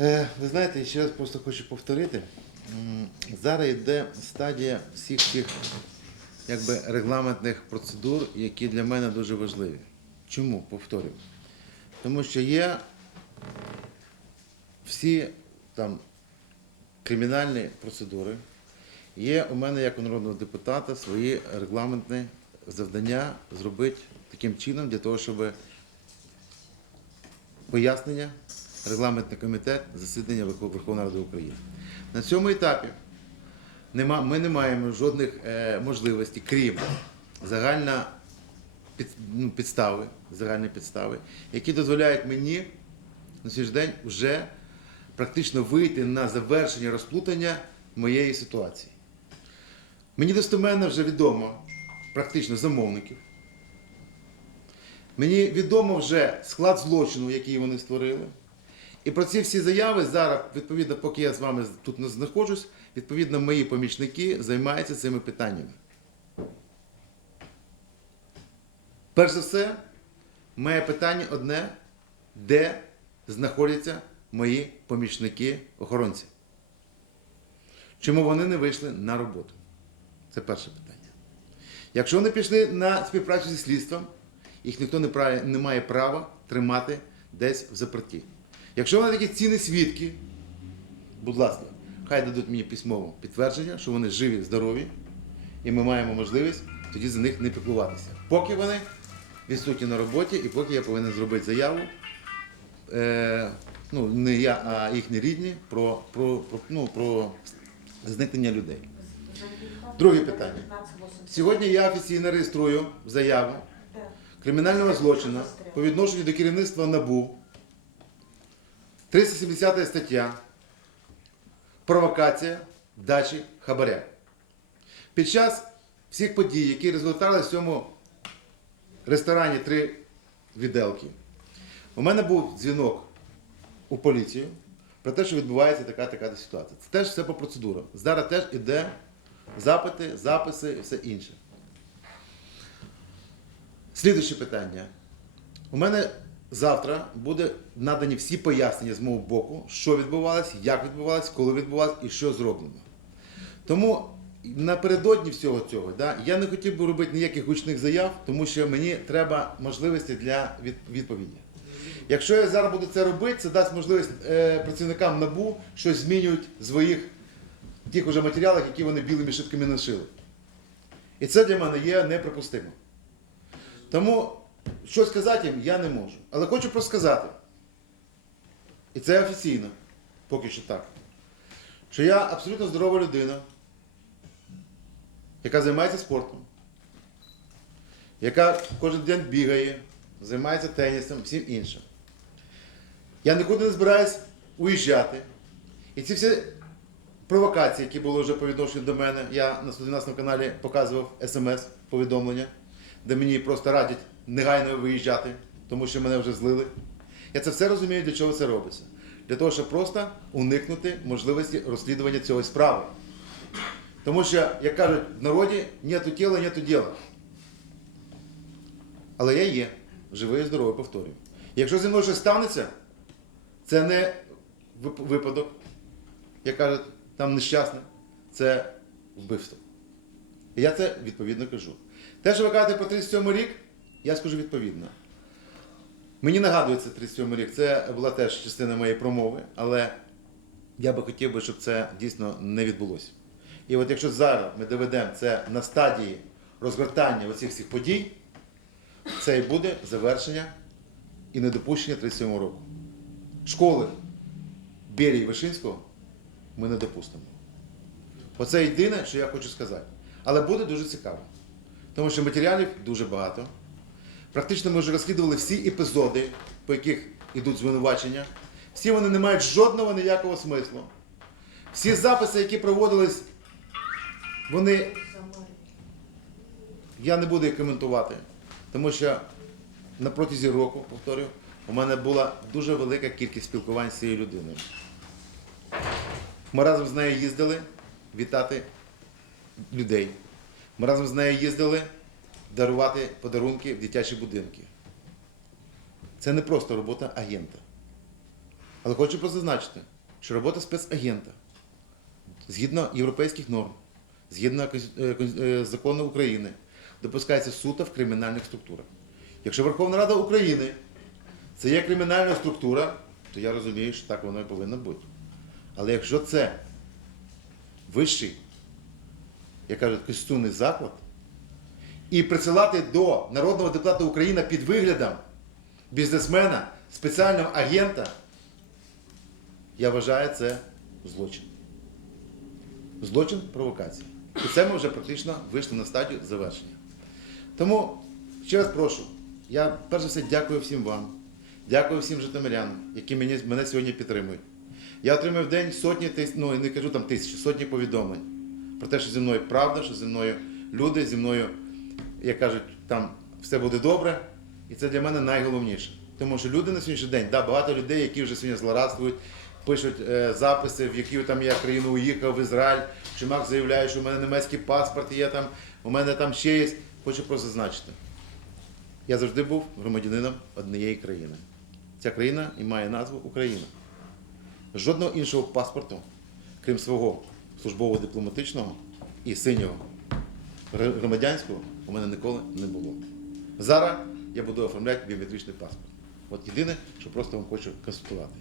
Е, Ви знаєте, ще раз просто хочу повторити. Зараз йде стадія всіх цих якби, регламентних процедур, які для мене дуже важливі. Чому? Повторюю. Тому що є всі там кримінальні процедури, є у мене як у народного депутата свої регламентні завдання зробити таким чином для того, щоб пояснення, регламентний комітет, засідання Верховної Ради України. На цьому етапі ми не маємо жодних е, можливостей, крім загальна під, ну, підстави, загальні підстави, які дозволяють мені на сьогоднішній день вже практично вийти на завершення розплутання моєї ситуації. Мені достеменно вже відомо практично замовників. Мені відомо вже склад злочину, який вони створили. І про ці всі заяви зараз, відповідно, поки я з вами тут не знаходжусь, відповідно, мої помічники займаються цими питаннями. Перш за все, моє питання одне, де знаходяться мої помічники-охоронці? Чому вони не вийшли на роботу? Це перше питання. Якщо вони пішли на співпрацю зі слідством, їх ніхто не, має права тримати десь в заперті. Якщо вони такі цінні свідки, будь ласка, хай дадуть мені письмово підтвердження, що вони живі, здорові, і ми маємо можливість тоді за них не піклуватися. Поки вони відсутні на роботі, і поки я повинен зробити заяву, е, ну не я, а їхні рідні, про, про, про, ну, про зникнення людей. Друге питання. Сьогодні я офіційно реєструю заяву кримінального злочину по відношенню до керівництва НАБУ. 370 стаття. Провокація дачі хабаря. Під час всіх подій, які розгорталися в цьому ресторані три віделки, у мене був дзвінок у поліцію про те, що відбувається така така ситуація. Це теж все по процедурам. Зараз теж іде запити, записи і все інше. Слідуюче питання. У мене завтра буде надані всі пояснення з мого боку, що відбувалося, як відбувалося, коли відбувалося і що зроблено. Тому напередодні всього цього да, я не хотів би робити ніяких гучних заяв, тому що мені треба можливості для відповіді. Якщо я зараз буду це робити, це дасть можливість е, працівникам НАБУ щось змінюють в своїх тих уже матеріалах, які вони білими шитками нашили. І це для мене є неприпустимо. Тому що сказати їм я не можу. Але хочу просто сказати, і це офіційно, поки що так, що я абсолютно здорова людина, яка займається спортом, яка кожен день бігає, займається тенісом, всім іншим. Я нікуди не збираюсь уїжджати. І ці всі провокації, які були вже по відношенню до мене, я на 112 каналі показував смс-повідомлення, де мені просто радять негайно виїжджати, тому що мене вже злили. Я це все розумію, для чого це робиться. Для того, щоб просто уникнути можливості розслідування цієї справи. Тому що, як кажуть в народі, нету тіла, нету діла. Але я є, живий і здоровий, повторюю. Якщо зі мною щось станеться, це не випадок, як кажуть, там нещасне, це вбивство. І я це відповідно кажу. Те, що ви кажете про 37 рік, я скажу відповідно. Мені нагадується 37 рік, це була теж частина моєї промови, але я би хотів би, щоб це дійсно не відбулося. І от якщо зараз ми доведемо це на стадії розгортання оцих всіх подій, це і буде завершення і недопущення 37 року. Школи Берії Вишинського ми не допустимо. Оце єдине, що я хочу сказати. Але буде дуже цікаво. Тому що матеріалів дуже багато. Практично ми вже розслідували всі епізоди, по яких йдуть звинувачення. Всі вони не мають жодного ніякого смислу. Всі записи, які проводились, вони. Я не буду їх коментувати, тому що на протязі року, повторюю, у мене була дуже велика кількість спілкувань з цією людиною. Ми разом з нею їздили вітати людей. Ми разом з нею їздили дарувати подарунки в дитячі будинки. Це не просто робота агента. Але хочу позазначити, що робота спецагента згідно європейських норм, згідно е, е, закону України, допускається суто в кримінальних структурах. Якщо Верховна Рада України це є кримінальна структура, то я розумію, що так воно і повинно бути. Але якщо це вищий, як кажуть, костюмний заклад, і присилати до народного депутата України під виглядом бізнесмена, спеціального агента, я вважаю це злочин. Злочин провокації. І це ми вже практично вийшли на стадію завершення. Тому ще раз прошу, я перш за все дякую всім вам, дякую всім житомирянам, які мене, мене сьогодні підтримують. Я отримую в день сотні ну не кажу там тисячі, сотні повідомлень про те, що зі мною правда, що зі мною люди, зі мною, як кажуть, там все буде добре. І це для мене найголовніше. Тому що люди на сьогоднішній день, да, багато людей, які вже сьогодні злорадствують, пишуть е, записи, в які там я країну уїхав, в Ізраїль, Чумак заявляє, що у мене німецький паспорт є там, у мене там ще є. Хочу просто зазначити. Я завжди був громадянином однієї країни. Ця країна і має назву Україна. Жодного іншого паспорту, крім свого службового дипломатичного і синього громадянського, у мене ніколи не було. Зараз я буду оформляти біометричний паспорт. От єдине, що просто вам хочу консультувати.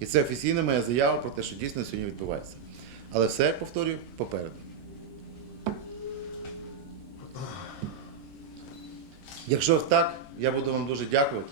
І це офіційна моя заява про те, що дійсно сьогодні відбувається. Але все, повторюю, попереду. Якщо так, я буду вам дуже дякувати.